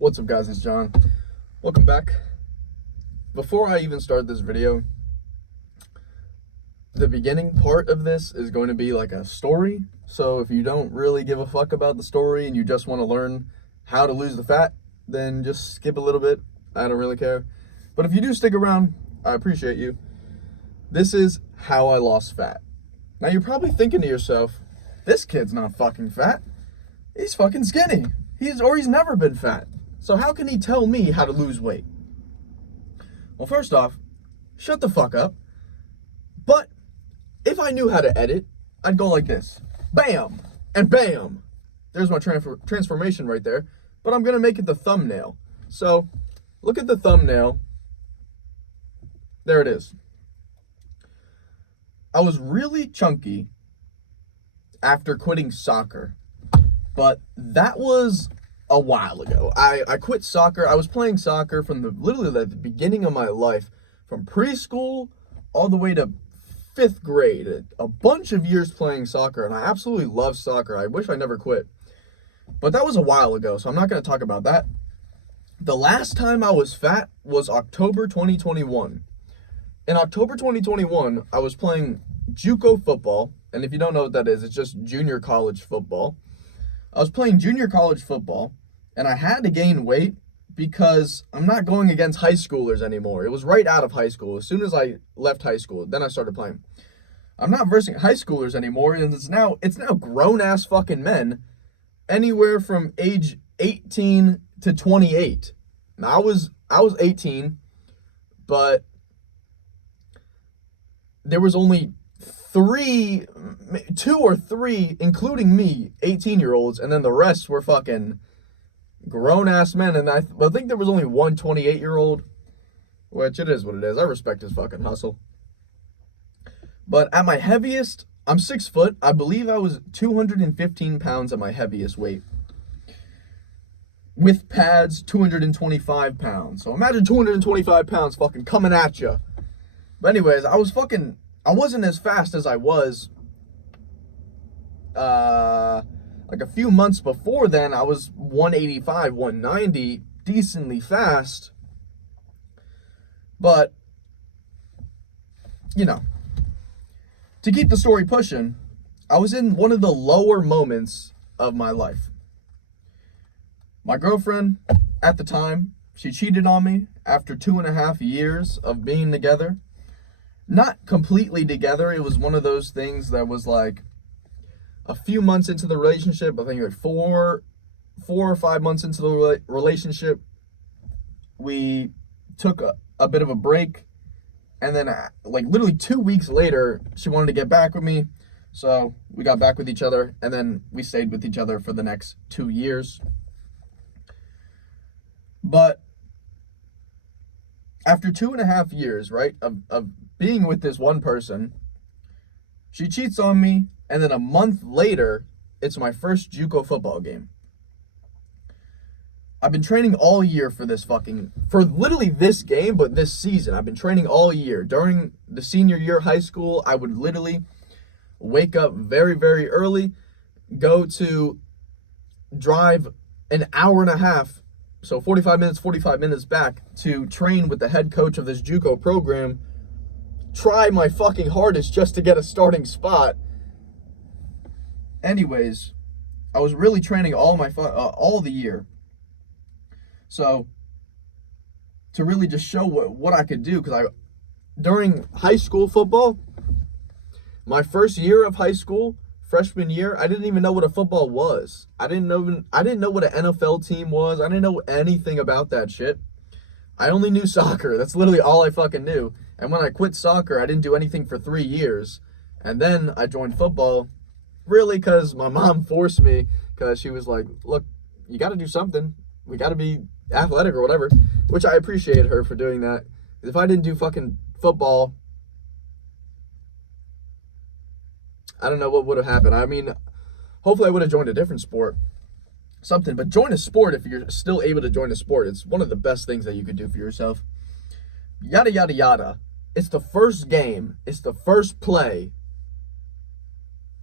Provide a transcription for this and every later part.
What's up, guys? It's John. Welcome back. Before I even start this video, the beginning part of this is going to be like a story. So if you don't really give a fuck about the story and you just want to learn how to lose the fat, then just skip a little bit. I don't really care. But if you do stick around, I appreciate you. This is how I lost fat. Now you're probably thinking to yourself, this kid's not fucking fat. He's fucking skinny. He's never been fat. So how can he tell me how to lose weight? Well, first off, shut the fuck up. But if I knew how to edit, I'd go like this. Bam! And bam! There's my transformation right there. But I'm going to make it the thumbnail. So, look at the thumbnail. There it is. I was really chunky after quitting soccer. But that was a while ago. I quit soccer. I was playing soccer from literally the beginning of my life, from preschool all the way to 5th grade. A bunch of years playing soccer, and I absolutely love soccer. I wish I never quit. But that was a while ago, so I'm not going to talk about that. The last time I was fat was October 2021. In October 2021, I was playing JUCO football, and if you don't know what that is, it's just junior college football. I was playing junior college football, and I had to gain weight because I'm not going against high schoolers anymore. It was right out of high school. As soon as I left high school, then I started playing. I'm not versing high schoolers anymore, and it's now grown-ass fucking men, anywhere from age 18 to 28. Now, I was 18, but there was only two or three, including me, 18-year-olds, and then the rest were fucking grown-ass men, and I think there was only one 28-year-old, which it is what it is. I respect his fucking hustle. But at my heaviest, I'm 6 foot. I believe I was 215 pounds at my heaviest weight. With pads, 225 pounds. So imagine 225 pounds fucking coming at you. But anyways, I wasn't as fast as I was like a few months before then. I was 185, 190, decently fast. But, you know, to keep the story pushing, I was in one of the lower moments of my life. My girlfriend, at the time, she cheated on me after 2.5 years of being together. Not completely together. It was one of those things that was like a few months into the relationship. I think like 4 or 5 months into the relationship, we took a bit of a break. And then like literally 2 weeks later, she wanted to get back with me. So we got back with each other, and then we stayed with each other for the next 2 years. But after 2.5 years, right, of being with this one person, she cheats on me, and then a month later, it's my first JUCO football game. I've been training all year for literally this game, but this season. I've been training all year. During the senior year of high school, I would literally wake up very, very early, drive an hour and a half, so 45 minutes back to train with the head coach of this JUCO program, try my fucking hardest just to get a starting spot. Anyways, I was really training all the year. So, to really just show what I could do, because during high school football, my first year of high school, freshman year, I didn't even know what a football was. I didn't know what an NFL team was. I didn't know anything about that shit. I only knew soccer. That's literally all I fucking knew. And when I quit soccer, I didn't do anything for 3 years. And then I joined football, really because my mom forced me, because she was like, look, you got to do something. We got to be athletic or whatever, which I appreciate her for doing that. If I didn't do fucking football, I don't know what would have happened. I mean, hopefully I would have joined a different sport, something. But join a sport if you're still able to join a sport. It's one of the best things that you could do for yourself. Yada, yada, yada. It's the first game. It's the first play.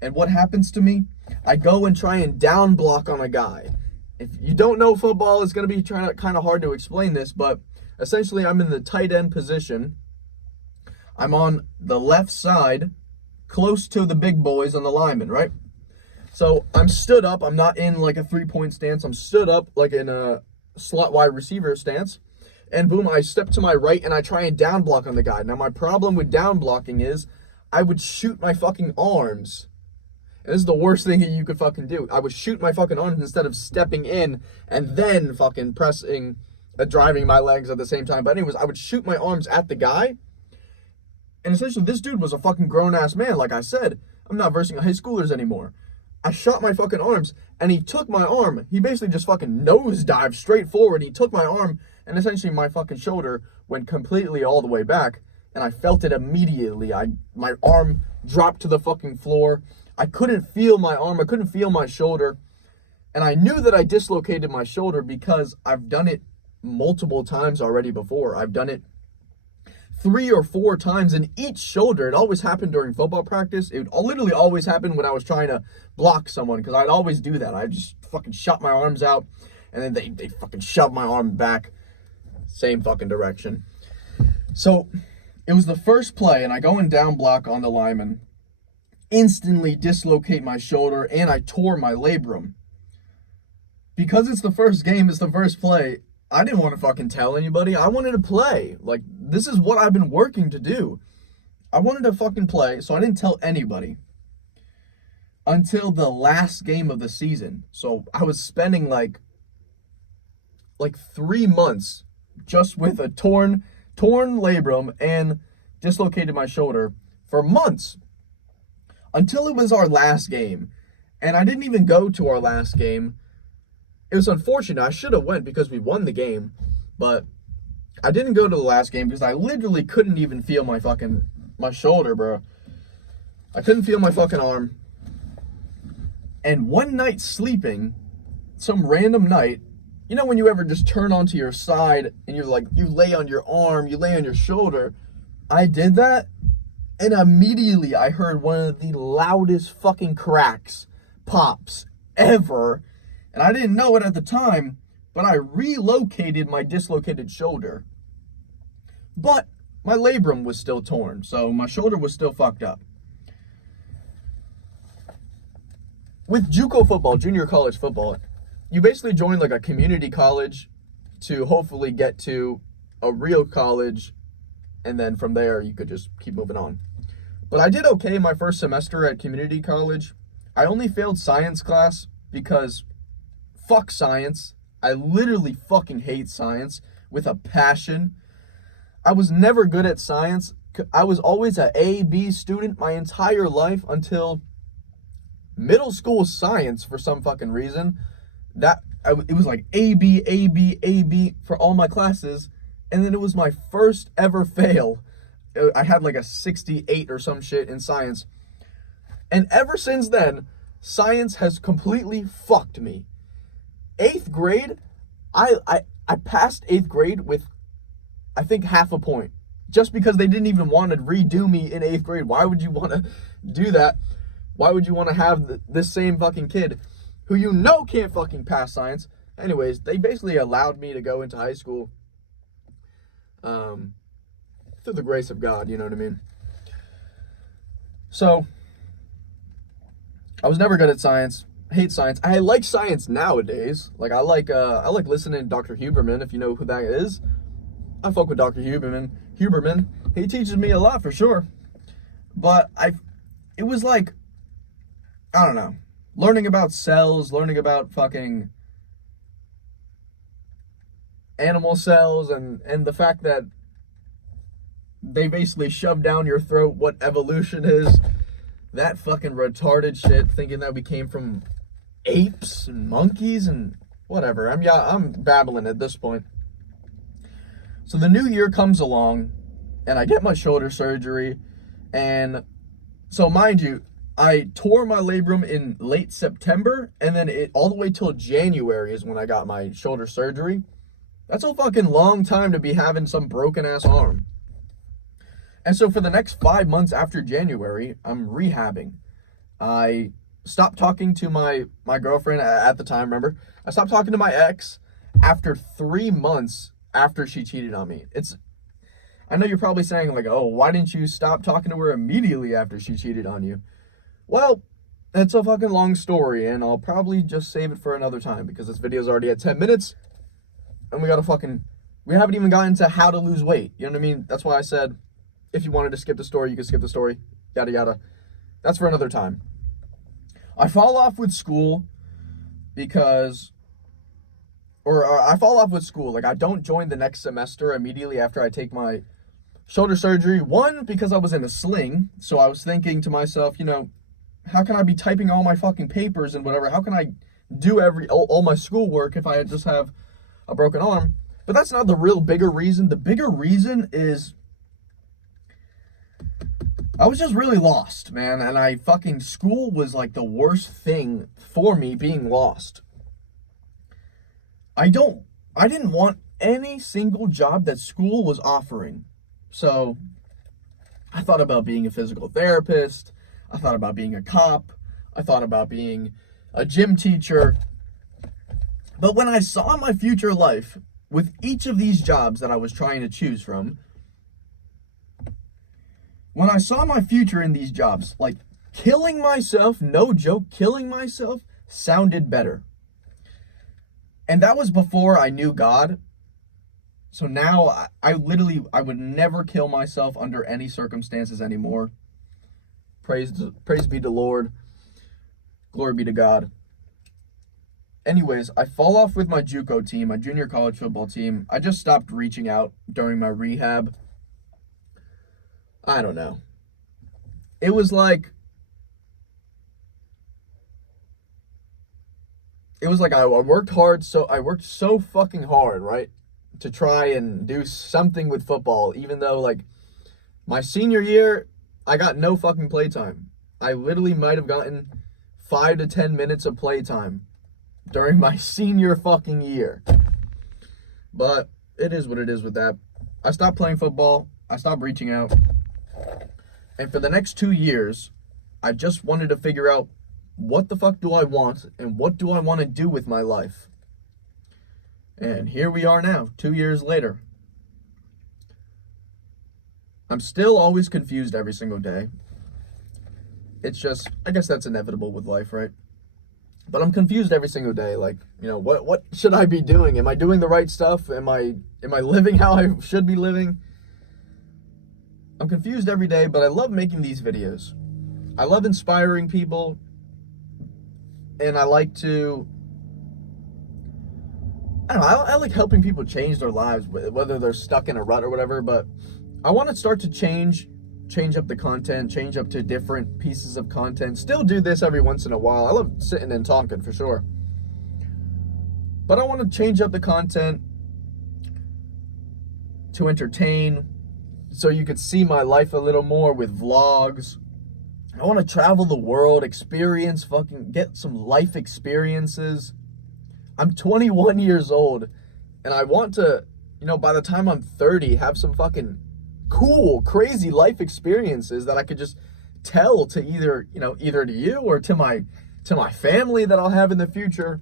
And what happens to me? I go and try and down block on a guy. if you don't know football, it's going to be kind of hard to explain this, but essentially I'm in the tight end position. I'm on the left side, close to the big boys on the linemen, right? So I'm stood up. I'm not in like a 3-point stance. I'm stood up like in a slot wide receiver stance. And boom, I step to my right and I try and down block on the guy. Now my problem with down blocking is I would shoot my fucking arms. And this is the worst thing that you could fucking do. I would shoot my fucking arms instead of stepping in and then fucking pressing, driving my legs at the same time. But anyways, I would shoot my arms at the guy. And essentially, this dude was a fucking grown-ass man. Like I said, I'm not versing high schoolers anymore. I shot my fucking arms, and he took my arm. He basically just fucking nosedived straight forward. He took my arm, and essentially my fucking shoulder went completely all the way back, and I felt it immediately. My arm dropped to the fucking floor. I couldn't feel my arm. I couldn't feel my shoulder, and I knew that I dislocated my shoulder because I've done it multiple times already before. I've done it 3 or 4 times in each shoulder. It always happened during football practice. It would literally always happen when I was trying to block someone, because I'd always do that. I just fucking shot my arms out, and then they fucking shoved my arm back, same fucking direction. So it was the first play, and I go in down block on the lineman, instantly dislocate my shoulder, and I tore my labrum. Because it's the first game, it's the first play, I didn't want to fucking tell anybody. I wanted to play. Like, this is what I've been working to do. I wanted to fucking play, so I didn't tell anybody until the last game of the season. So I was spending like 3 months just with a torn labrum and dislocated my shoulder for months until it was our last game. And I didn't even go to our last game. It was unfortunate. I should have went because we won the game, but I didn't go to the last game because I literally couldn't even feel my shoulder, bro. I couldn't feel my fucking arm. And one night sleeping, some random night, you know when you ever just turn onto your side and you're like, you lay on your arm, you lay on your shoulder. I did that, and immediately I heard one of the loudest fucking cracks, pops, ever. And I didn't know it at the time, but I relocated my dislocated shoulder. But my labrum was still torn, so my shoulder was still fucked up. With JUCO football, junior college football, you basically join like a community college to hopefully get to a real college, and then from there you could just keep moving on. But I did okay my first semester at community college. I only failed science class because fuck science. I literally fucking hate science with a passion. I was never good at science. I was always an A, B student my entire life until middle school science for some fucking reason. It was like A, B, A, B, A, B for all my classes. And then it was my first ever fail. I had like a 68 or some shit in science. And ever since then, science has completely fucked me. 8th grade, I passed 8th grade with, I think, half a point. Just because they didn't even want to redo me in 8th grade. Why would you want to do that? Why would you want to have this same fucking kid who you know can't fucking pass science? Anyways, they basically allowed me to go into high school through the grace of God, you know what I mean? So, I was never good at science. Hate science. I like science nowadays. Like I like listening to Dr. Huberman, if you know who that is. I fuck with Dr. Huberman. He teaches me a lot for sure. But it was like, I don't know, learning about cells, learning about fucking animal cells, and the fact that they basically shove down your throat what evolution is. That fucking retarded shit, thinking that we came from apes and monkeys and whatever. I'm babbling at this point. So the new year comes along, and I get my shoulder surgery, and so mind you, I tore my labrum in late September, and then all the way till January is when I got my shoulder surgery. That's a fucking long time to be having some broken ass arm. And so for the next 5 months after January, I'm rehabbing. I stopped talking to my girlfriend at the time, remember? I stopped talking to my ex after 3 months after she cheated on me. I know you're probably saying, like, oh, why didn't you stop talking to her immediately after she cheated on you? Well, it's a fucking long story, and I'll probably just save it for another time because this video's already at 10 minutes, and we haven't even gotten to how to lose weight. You know what I mean? That's why I said, if you wanted to skip the story, you could skip the story, yada yada. That's for another time. I fall off with school like I don't join the next semester immediately after I take my shoulder surgery. One, because I was in a sling, so I was thinking to myself, how can I be typing all my fucking papers and whatever? How can I do all my schoolwork if I just have a broken arm? But that's not the real bigger reason. The bigger reason is I was just really lost, man, and school was like the worst thing for me, being lost. I didn't want any single job that school was offering. So I thought about being a physical therapist. I thought about being a cop. I thought about being a gym teacher. But when I saw my future life with each of these jobs that I was trying to choose from, when I saw my future in these jobs, like killing myself, no joke, killing myself sounded better. And that was before I knew God. So now I would never kill myself under any circumstances anymore. Praise be to Lord. Glory be to God. Anyways, I fall off with my JUCO team, my junior college football team. I just stopped reaching out during my rehab. I don't know. It was like I worked so fucking hard, right? To try and do something with football, even though, like, my senior year, I got no fucking playtime. I literally might have gotten 5 to 10 minutes of playtime during my senior fucking year. But it is what it is with that. I stopped playing football. I stopped reaching out. And for the next 2 years, I just wanted to figure out, what the fuck do I want and what do I want to do with my life? And here we are now, 2 years later. I'm still always confused every single day. It's just, I guess that's inevitable with life, right? But I'm confused every single day. Like, what should I be doing? Am I doing the right stuff? Am I living how I should be living? I'm confused every day, but I love making these videos. I love inspiring people, and I like to, I don't know, I like helping people change their lives, whether they're stuck in a rut or whatever, but I want to start to change up the content, change up to different pieces of content. Still do this every once in a while. I love sitting and talking for sure. But I want to change up the content to entertain, so you could see my life a little more with vlogs. I want to travel the world, get some life experiences. I'm 21 years old, and I want to, by the time I'm 30, have some fucking cool, crazy life experiences that I could just tell to either to you or to my family that I'll have in the future.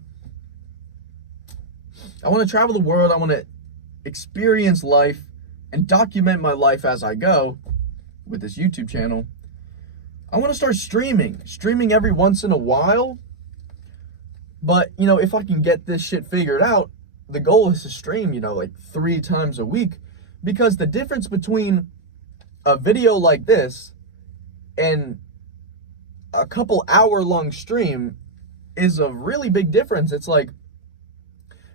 I want to travel the world. I want to experience life and document my life as I go with this YouTube channel. I want to start streaming every once in a while. But, if I can get this shit figured out, the goal is to stream, like 3 times a week. Because the difference between a video like this and a couple hour-long stream is a really big difference. It's like,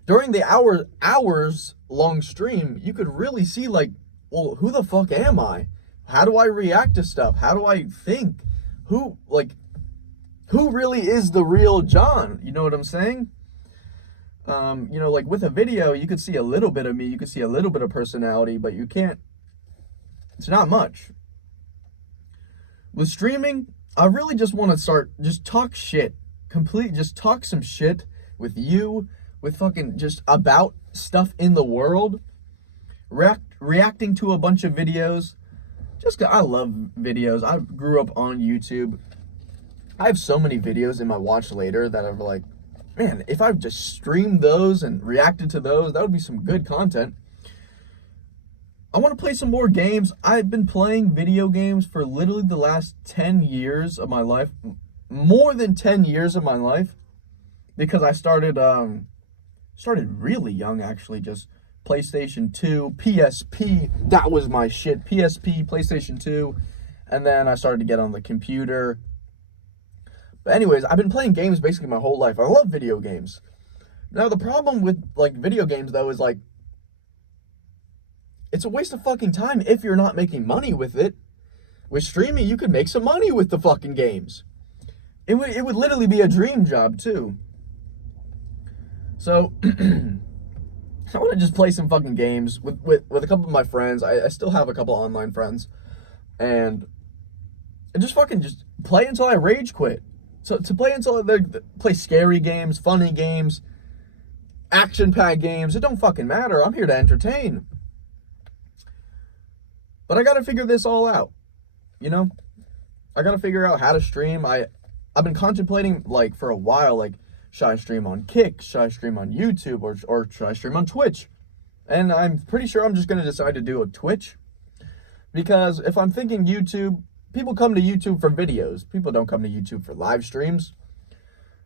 during the hours-long stream, you could really see, like, well, who the fuck am I? How do I react to stuff? How do I think? Who really is the real John? You know what I'm saying? Like with a video, you could see a little bit of me, you could see a little bit of personality, but you can't, it's not much. With streaming, I really just want to just talk shit. Just talk some shit with you, with fucking just about stuff in the world. Reacting to a bunch of videos. I love videos. I grew up on YouTube. I have so many videos in my watch later that I'm like, man, if I just streamed those and reacted to those, that would be some good content. I want to play some more games. I've been playing video games for literally the last 10 years of my life. More than 10 years of my life. Because I started really young, actually. Just PlayStation 2, PSP. That was my shit. PSP, PlayStation 2. And then I started to get on the computer. But anyways, I've been playing games basically my whole life. I love video games. Now, the problem with, like, video games, though, is, like, it's a waste of fucking time if you're not making money with it. With streaming, you could make some money with the fucking games. It would literally be a dream job, too. So, I want to just play some fucking games with a couple of my friends. I still have a couple online friends. And just fucking just play until I rage quit. So, to play until I play scary games, funny games, action-packed games. It don't fucking matter. I'm here to entertain. But I gotta figure this all out, you know? I gotta figure out how to stream. I've been contemplating, like, for a while, like, should I stream on Kick? Should I stream on YouTube? Or should I stream on Twitch? And I'm pretty sure I'm just gonna decide to do a Twitch. Because if I'm thinking YouTube, people come to YouTube for videos. People don't come to YouTube for live streams.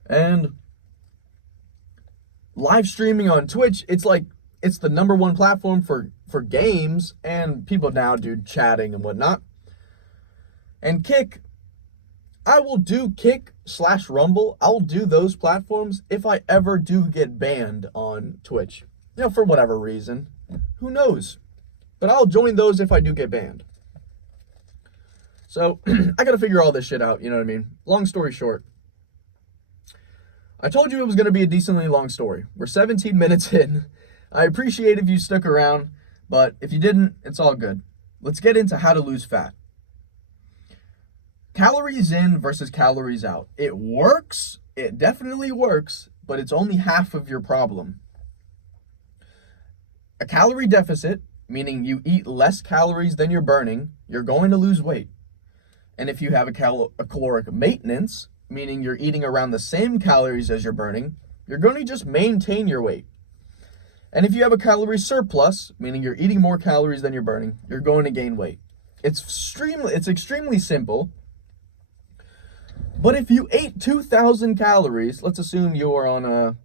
And live streaming on Twitch, it's like, it's the number one platform for games, and people now do chatting and whatnot. And Kick, I will do Kick/Rumble. I'll do those platforms if I ever do get banned on Twitch. You know, for whatever reason. Who knows? But I'll join those if I do get banned. So, I gotta figure all this shit out, you know what I mean? Long story short. I told you it was gonna be a decently long story. We're 17 minutes in. I appreciate if you stuck around, but if you didn't, it's all good. Let's get into how to lose fat. Calories in versus calories out. It works. It definitely works, but it's only half of your problem. A calorie deficit, meaning you eat less calories than you're burning, you're going to lose weight. And if you have a caloric maintenance, meaning you're eating around the same calories as you're burning, you're going to just maintain your weight. And if you have a calorie surplus, meaning you're eating more calories than you're burning, you're going to gain weight. It's extremely simple. But if you ate 2,000 calories, let's assume you're on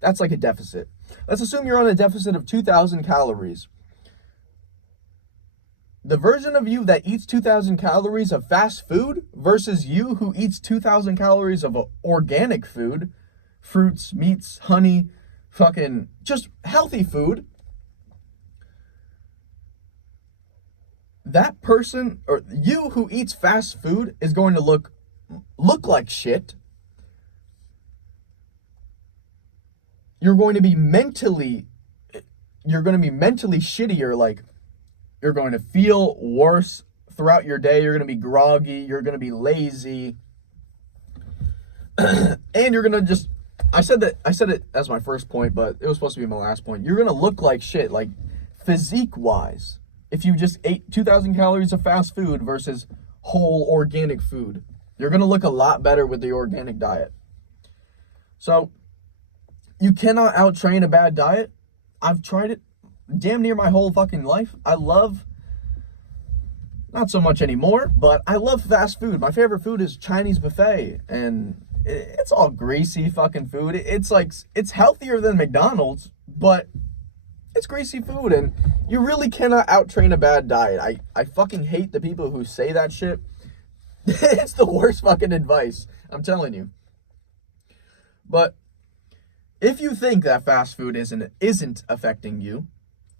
that's like a deficit. Let's assume you're on a deficit of 2,000 calories. The version of you that eats 2,000 calories of fast food versus you who eats 2,000 calories of organic food, fruits, meats, honey, fucking just healthy food, that person, or you who eats fast food, is going to look like shit. You're going to be mentally shittier. Like, you're going to feel worse throughout your day. You're going to be groggy. You're going to be lazy. And you're going to just, I said it as my first point, but it was supposed to be my last point. You're going to look like shit, like physique-wise, if you just ate 2,000 calories of fast food versus whole organic food. You're going to look a lot better with the organic diet. So, you cannot out-train a bad diet. I've tried it damn near my whole fucking life. I love, not so much anymore, but I love fast food. My favorite food is Chinese buffet, and it's all greasy fucking food. It's like, it's healthier than McDonald's, but it's greasy food, and you really cannot out-train a bad diet. I fucking hate the people who say that shit. It's the worst fucking advice, I'm telling you. But if you think that fast food isn't affecting you,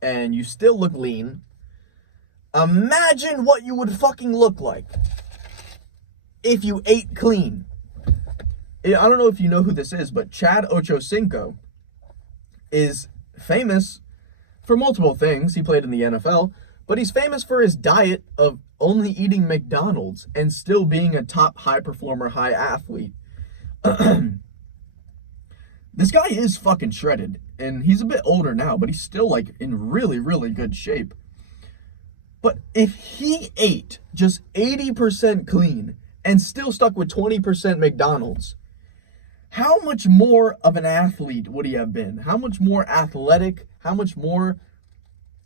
and you still look lean, imagine what you would fucking look like if you ate clean. I don't know if you know who this is, but Chad Ochocinco is famous for multiple things. He played in the NFL, but he's famous for his diet of only eating McDonald's and still being a top high performer, high athlete. This guy is fucking shredded, and he's a bit older now, but he's still, like, in really, really good shape. But if he ate just 80% clean and still stuck with 20% McDonald's, how much more of an athlete would he have been? How much more athletic? How much more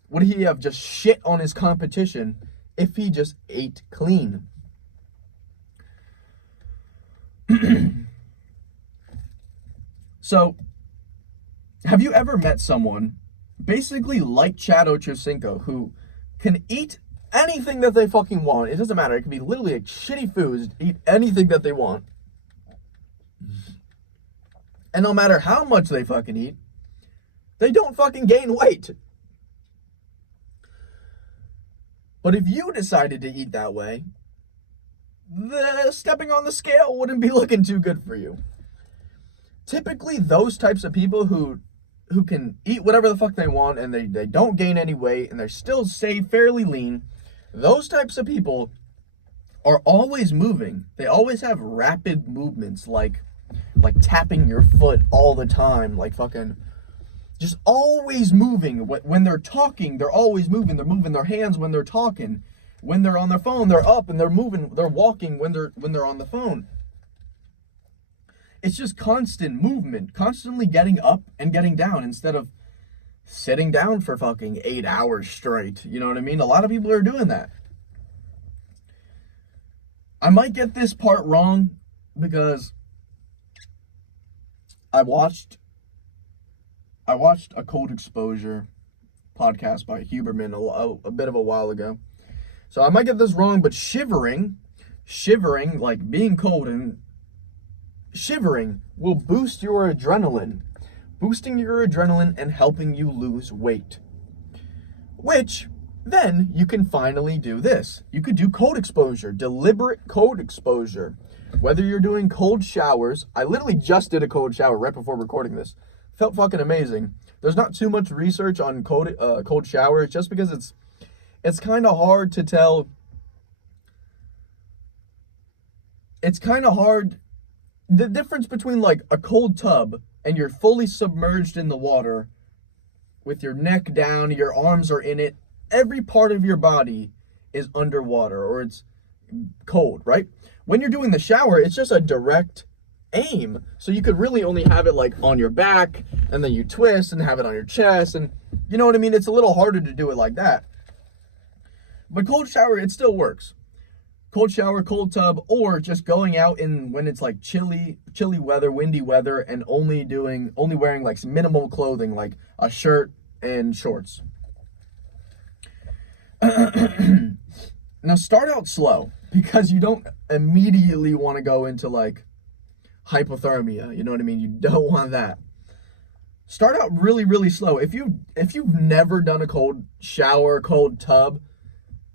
would he have just shit on his competition if he just ate clean? So, have you ever met someone basically like Chad Ochocinco who can eat anything that they fucking want? It doesn't matter. It can be literally like shitty foods, eat anything that they want. And no matter how much they fucking eat, they don't fucking gain weight. But if you decided to eat that way, the stepping on the scale wouldn't be looking too good for you. Typically, those types of people who can eat whatever the fuck they want and they don't gain any weight and they still stay fairly lean, those types of people are always moving. They always have rapid movements, like tapping your foot all the time, like fucking just always moving. When they're talking, they're always moving. They're moving their hands when they're talking. When they're on their phone, they're up and they're moving. They're walking when they're on the phone. It's just constant movement, constantly getting up and getting down instead of sitting down for fucking 8 hours straight. You know what I mean? A lot of people are doing that. I might get this part wrong because I watched a Cold Exposure podcast by Huberman a bit of a while ago. So I might get this wrong, but shivering, like being cold and shivering will boost your adrenaline, boosting your adrenaline and helping you lose weight. Which, then you can finally do this. You could do cold exposure, deliberate cold exposure. Whether you're doing cold showers, I literally just did a cold shower right before recording this. Felt fucking amazing. There's not too much research on cold showers just because it's kind of hard to tell. It's kind of hard. The difference between like a cold tub and you're fully submerged in the water with your neck down, your arms are in it, every part of your body is underwater or it's cold, right? When you're doing the shower, it's just a direct aim. So you could really only have it like on your back and then you twist and have it on your chest. And you know what I mean? It's a little harder to do it like that. But cold shower, it still works. Cold shower, cold tub, or just going out in when it's like chilly weather, windy weather, and only wearing like some minimal clothing, like a shirt and shorts. Now start out slow because you don't immediately want to go into like hypothermia. You know what I mean? You don't want that. Start out really, really slow. If you've never done a cold shower, cold tub,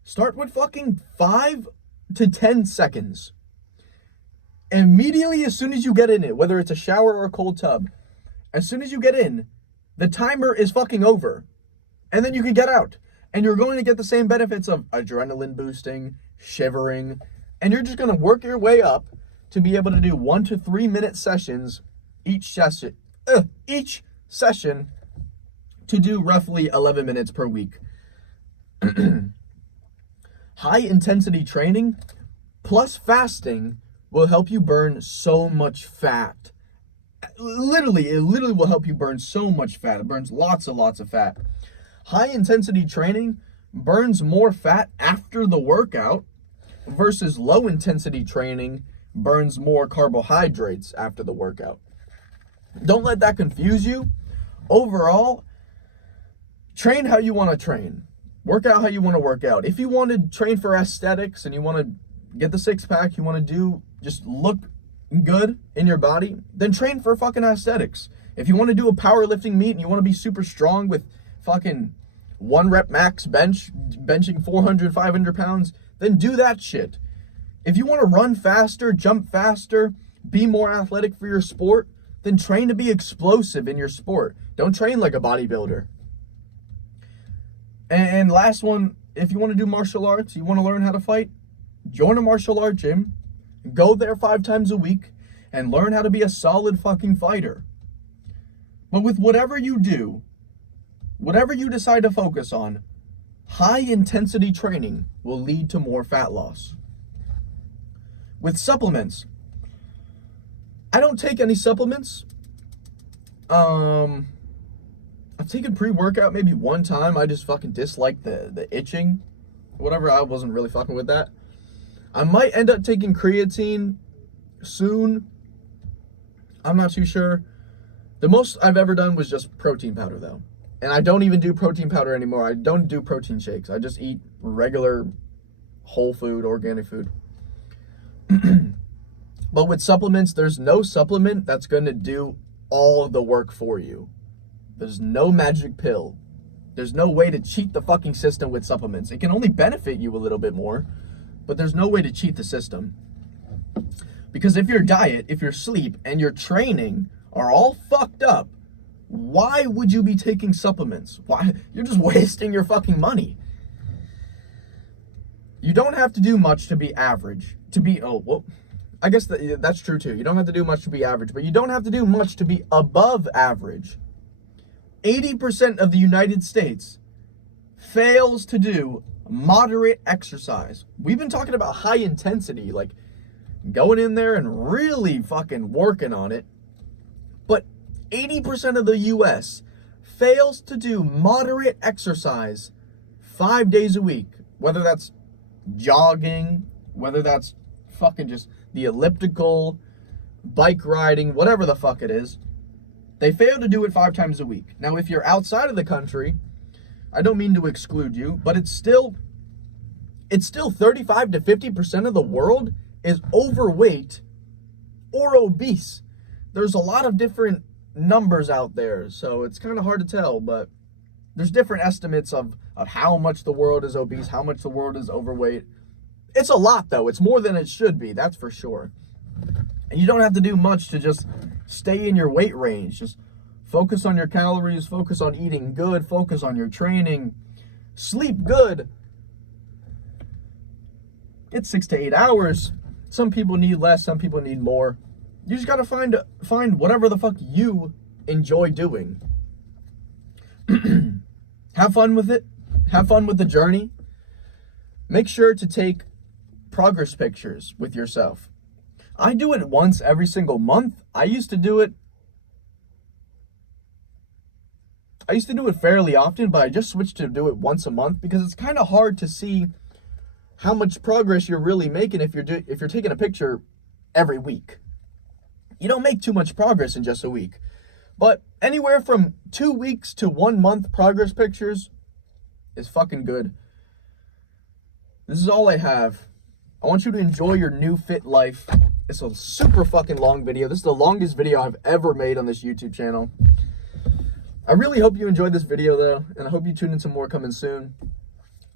start with fucking 5 to 10 seconds. Immediately, as soon as you get in it, whether it's a shower or a cold tub, as soon as you get in, the timer is fucking over. And then you can get out. And you're going to get the same benefits of adrenaline boosting, shivering, and you're just going to work your way up to be able to do 1 to 3 minute sessions each session to do roughly 11 minutes per week. High intensity training plus fasting will help you burn so much fat. It literally will help you burn so much fat. It burns lots of fat. High intensity training burns more fat after the workout versus low intensity training burns more carbohydrates after the workout. Don't let that confuse you. Overall, train how you want to train. Work out how you want to work out. If you want to train for aesthetics and you want to get the six pack, you want to just look good in your body, then train for fucking aesthetics. If you want to do a powerlifting meet and you want to be super strong with fucking 1 rep max benching 400, 500 pounds, then do that shit. If you want to run faster, jump faster, be more athletic for your sport, then train to be explosive in your sport. Don't train like a bodybuilder. And last one, if you want to do martial arts, you want to learn how to fight, join a martial art gym, go there 5 times a week, and learn how to be a solid fucking fighter. But with whatever you do, whatever you decide to focus on, high intensity training will lead to more fat loss. With supplements, I don't take any supplements. I've taken pre-workout maybe one time. I just fucking disliked the itching. Whatever, I wasn't really fucking with that. I might end up taking creatine soon. I'm not too sure. The most I've ever done was just protein powder, though. And I don't even do protein powder anymore. I don't do protein shakes. I just eat regular whole food, organic food. But with supplements, there's no supplement that's going to do all the work for you. There's no magic pill. There's no way to cheat the fucking system with supplements. It can only benefit you a little bit more, but there's no way to cheat the system. Because if your diet, if your sleep, and your training are all fucked up, why would you be taking supplements? Why? You're just wasting your fucking money. You don't have to do much to be average. I guess that's true too. You don't have to do much to be average, but you don't have to do much to be above average. 80% of the United States fails to do moderate exercise. We've been talking about high intensity, like going in there and really fucking working on it. But 80% of the US fails to do moderate exercise 5 days a week. Whether that's jogging, whether that's fucking just the elliptical, bike riding, whatever the fuck it is. They fail to do it 5 times a week. Now, if you're outside of the country, I don't mean to exclude you, but it's still 35 to 50% of the world is overweight or obese. There's a lot of different numbers out there, so it's kind of hard to tell, but there's different estimates of how much the world is obese, how much the world is overweight. It's a lot, though. It's more than it should be, that's for sure. And you don't have to do much to just stay in your weight range. Just focus on your calories, focus on eating good, focus on your training, sleep good. Get 6 to 8 hours. Some people need less, some people need more. You just gotta find whatever the fuck you enjoy doing. Have fun with it. Have fun with the journey. Make sure to take progress pictures with yourself. I do it once every single month. I used to do it fairly often, but I just switched to do it once a month because it's kind of hard to see how much progress you're really making if you're taking a picture every week. You don't make too much progress in just a week. But anywhere from 2 weeks to 1 month progress pictures is fucking good. This is all I have. I want you to enjoy your new fit life. It's a super fucking long video. This is the longest video I've ever made on this YouTube channel. I really hope you enjoyed this video though, and I hope you tune in some more coming soon.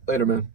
Later, man.